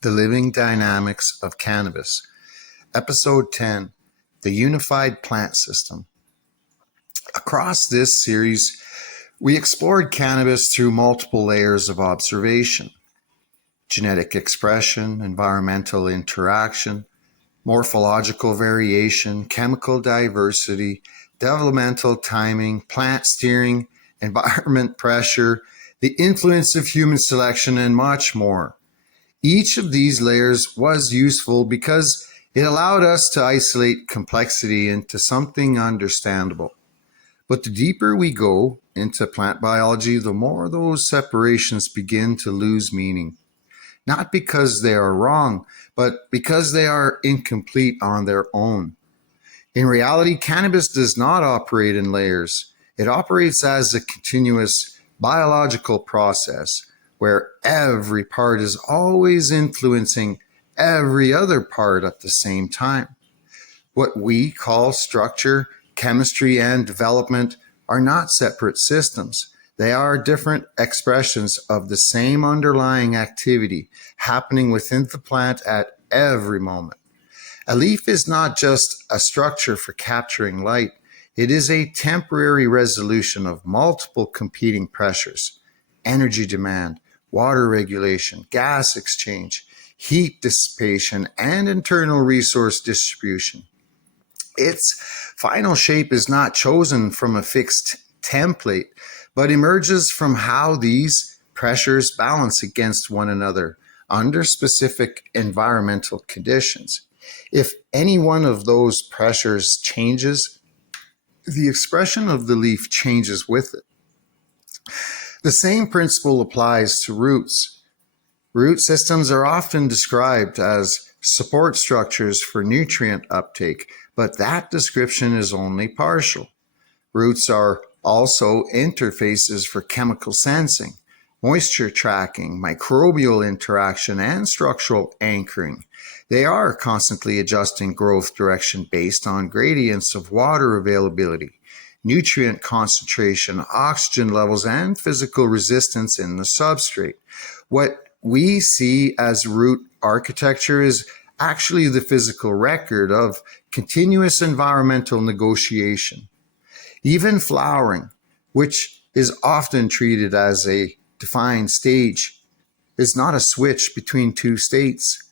The Living Dynamics of Cannabis, Episode 10, The Unified Plant System. Across this series, we explored cannabis through multiple layers of observation: genetic expression, environmental interaction, morphological variation, chemical diversity, developmental timing, plant steering, environment pressure, the influence of human selection, and much more. Each of these layers was useful because it allowed us to isolate complexity into something understandable. But the deeper we go into plant biology, the more those separations begin to lose meaning. Not because they are wrong, but because they are incomplete on their own. In reality, cannabis does not operate in layers. It operates as a continuous biological process where every part is always influencing every other part at the same time. What we call structure, chemistry, and development are not separate systems. They are different expressions of the same underlying activity happening within the plant at every moment. A leaf is not just a structure for capturing light. It is a temporary resolution of multiple competing pressures: energy demand, water regulation, gas exchange, heat dissipation, and internal resource distribution. Its final shape is not chosen from a fixed template, but emerges from how these pressures balance against one another under specific environmental conditions. If any one of those pressures changes, the expression of the leaf changes with it. The same principle applies to roots. Root systems are often described as support structures for nutrient uptake, but that description is only partial. Roots are also interfaces for chemical sensing, moisture tracking, microbial interaction, and structural anchoring. They are constantly adjusting growth direction based on gradients of water availability, nutrient concentration, oxygen levels, and physical resistance in the substrate. What we see as root architecture is actually the physical record of continuous environmental negotiation. Even flowering, which is often treated as a defined stage, is not a switch between two states.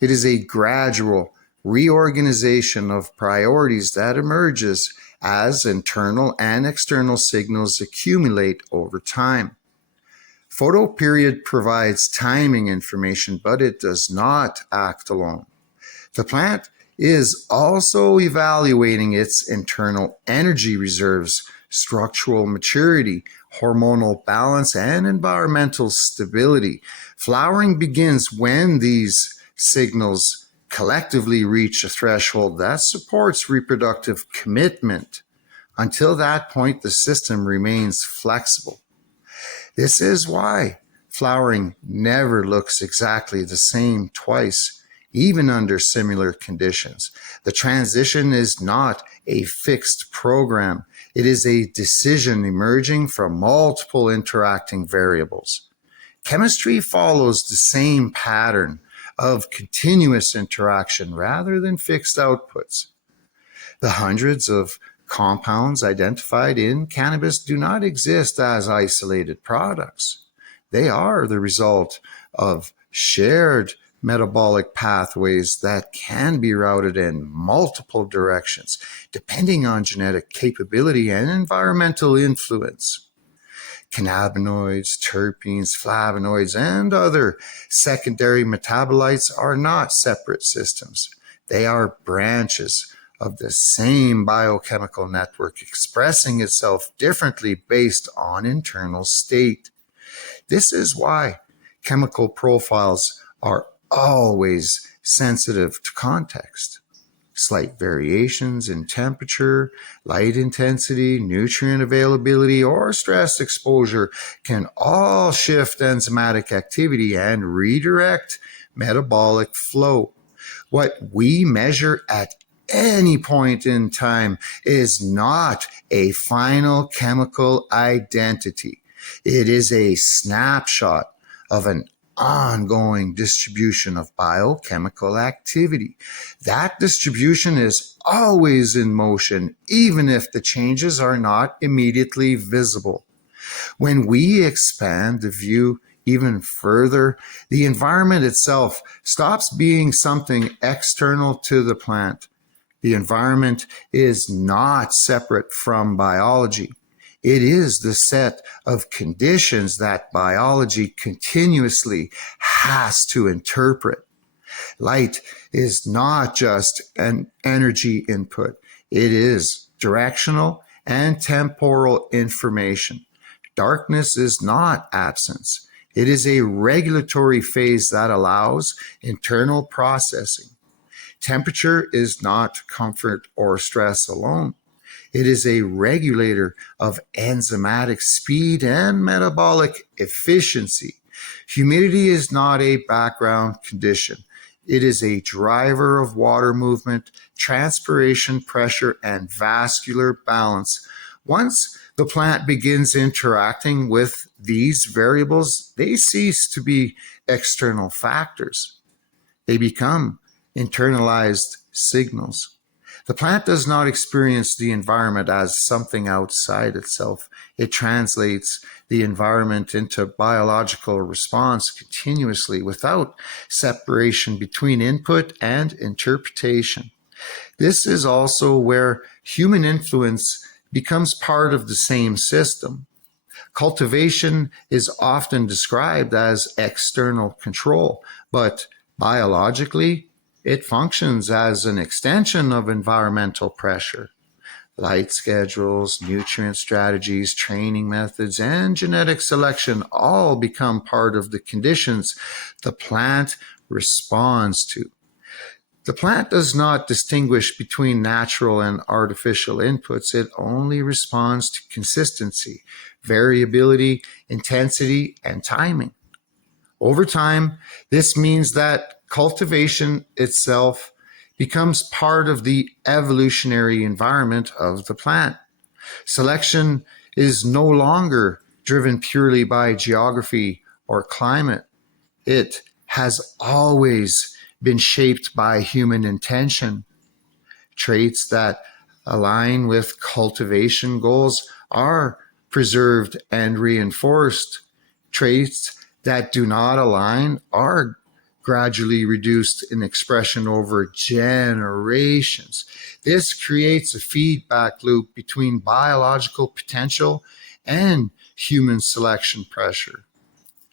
It is a gradual reorganization of priorities that emerges as internal and external signals accumulate over time. Photoperiod provides timing information, but it does not act alone. The plant is also evaluating its internal energy reserves, structural maturity, hormonal balance, and environmental stability. Flowering begins when these signals collectively reach a threshold that supports reproductive commitment. Until that point, the system remains flexible. This is why flowering never looks exactly the same twice, even under similar conditions. The transition is not a fixed program. It is a decision emerging from multiple interacting variables. Chemistry follows the same pattern of continuous interaction rather than fixed outputs. The hundreds of compounds identified in cannabis do not exist as isolated products. They are the result of shared metabolic pathways that can be routed in multiple directions, depending on genetic capability and environmental influence. Cannabinoids, terpenes, flavonoids, and other secondary metabolites are not separate systems. They are branches of the same biochemical network expressing itself differently based on internal state. This is why chemical profiles are always sensitive to context. Slight variations in temperature, light intensity, nutrient availability, or stress exposure can all shift enzymatic activity and redirect metabolic flow. What we measure at any point in time is not a final chemical identity. It is a snapshot of an ongoing distribution of biochemical activity. That distribution is always in motion, even if the changes are not immediately visible. When we expand the view even further, the environment itself stops being something external to the plant. The environment is not separate from biology. It is the set of conditions that biology continuously has to interpret. Light is not just an energy input. It is directional and temporal information. Darkness is not absence. It is a regulatory phase that allows internal processing. Temperature is not comfort or stress alone. It is a regulator of enzymatic speed and metabolic efficiency. Humidity is not a background condition. It is a driver of water movement, transpiration pressure, and vascular balance. Once the plant begins interacting with these variables, they cease to be external factors. They become internalized signals. The plant does not experience the environment as something outside itself. It translates the environment into biological response continuously without separation between input and interpretation. This is also where human influence becomes part of the same system. Cultivation is often described as external control, but biologically, it functions as an extension of environmental pressure. Light schedules, nutrient strategies, training methods, and genetic selection all become part of the conditions the plant responds to. The plant does not distinguish between natural and artificial inputs. It only responds to consistency, variability, intensity, and timing. Over time, this means that cultivation itself becomes part of the evolutionary environment of the plant. Selection is no longer driven purely by geography or climate. It has always been shaped by human intention. Traits that align with cultivation goals are preserved and reinforced. Traits that do not align are gradually reduced in expression over generations. This creates a feedback loop between biological potential and human selection pressure.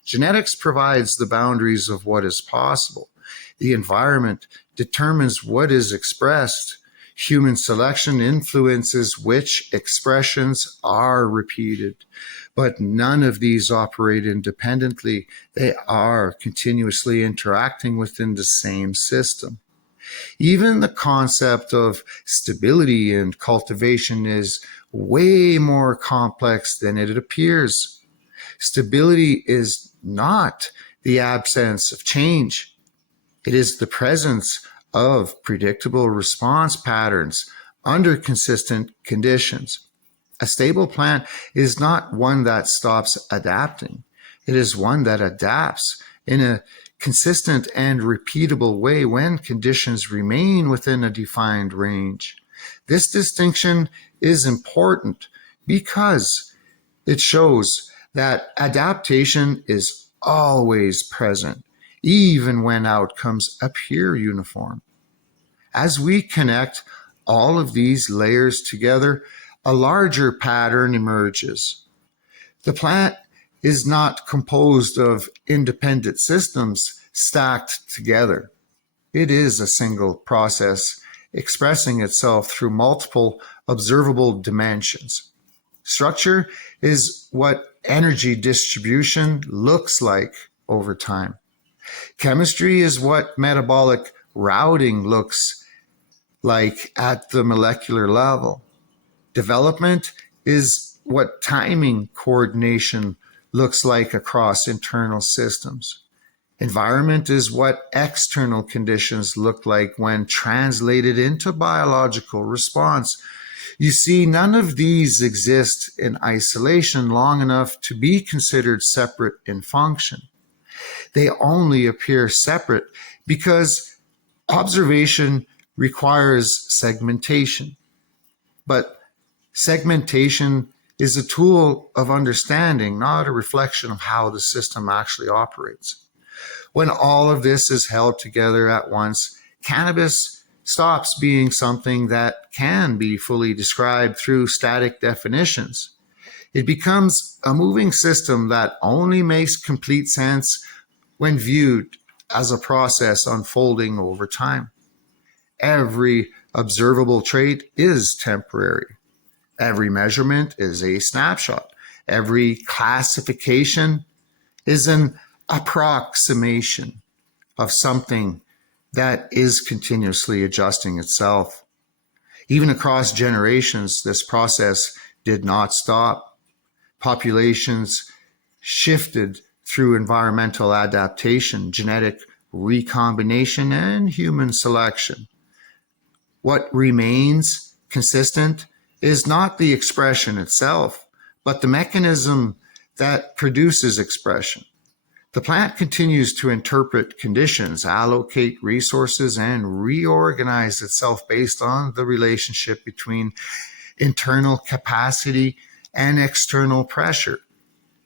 Genetics provides the boundaries of what is possible. The environment determines what is expressed. Human selection influences which expressions are repeated. But none of these operate independently. They are continuously interacting within the same system. Even the concept of stability in cultivation is way more complex than it appears. Stability is not the absence of change. It is the presence of predictable response patterns under consistent conditions. A stable plant is not one that stops adapting. It is one that adapts in a consistent and repeatable way when conditions remain within a defined range. This distinction is important because it shows that adaptation is always present, even when outcomes appear uniform. As we connect all of these layers together, a larger pattern emerges. The plant is not composed of independent systems stacked together. It is a single process expressing itself through multiple observable dimensions. Structure is what energy distribution looks like over time. Chemistry is what metabolic routing looks like at the molecular level. Development is what timing coordination looks like across internal systems. Environment is what external conditions look like when translated into biological response. You see, none of these exist in isolation long enough to be considered separate in function. They only appear separate because observation requires segmentation. But segmentation is a tool of understanding, not a reflection of how the system actually operates. When all of this is held together at once, cannabis stops being something that can be fully described through static definitions. It becomes a moving system that only makes complete sense when viewed as a process unfolding over time. Every observable trait is temporary. Every measurement is a snapshot. Every classification is an approximation of something that is continuously adjusting itself. Even across generations, this process did not stop. Populations shifted through environmental adaptation, genetic recombination, and human selection. What remains consistent is not the expression itself, but the mechanism that produces expression. The plant continues to interpret conditions, allocate resources, and reorganize itself based on the relationship between internal capacity and external pressure.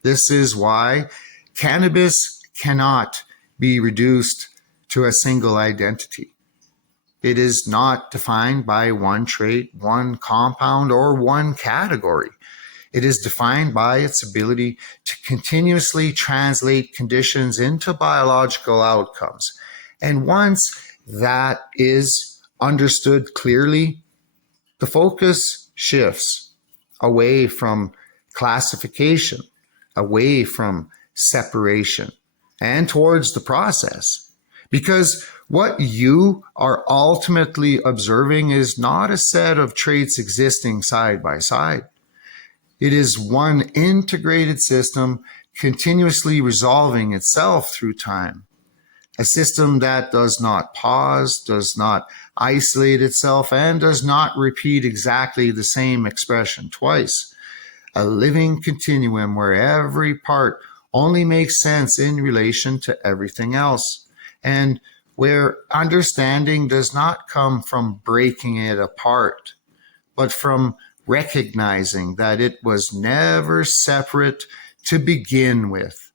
This is why cannabis cannot be reduced to a single identity. It is not defined by one trait, one compound, or one category. It is defined by its ability to continuously translate conditions into biological outcomes. And once that is understood clearly, the focus shifts away from classification, away from separation, and towards the process. Because what you are ultimately observing is not a set of traits existing side by side. It is one integrated system continuously resolving itself through time. A system that does not pause, does not isolate itself, and does not repeat exactly the same expression twice. A living continuum where every part only makes sense in relation to everything else, and where understanding does not come from breaking it apart, but from recognizing that it was never separate to begin with.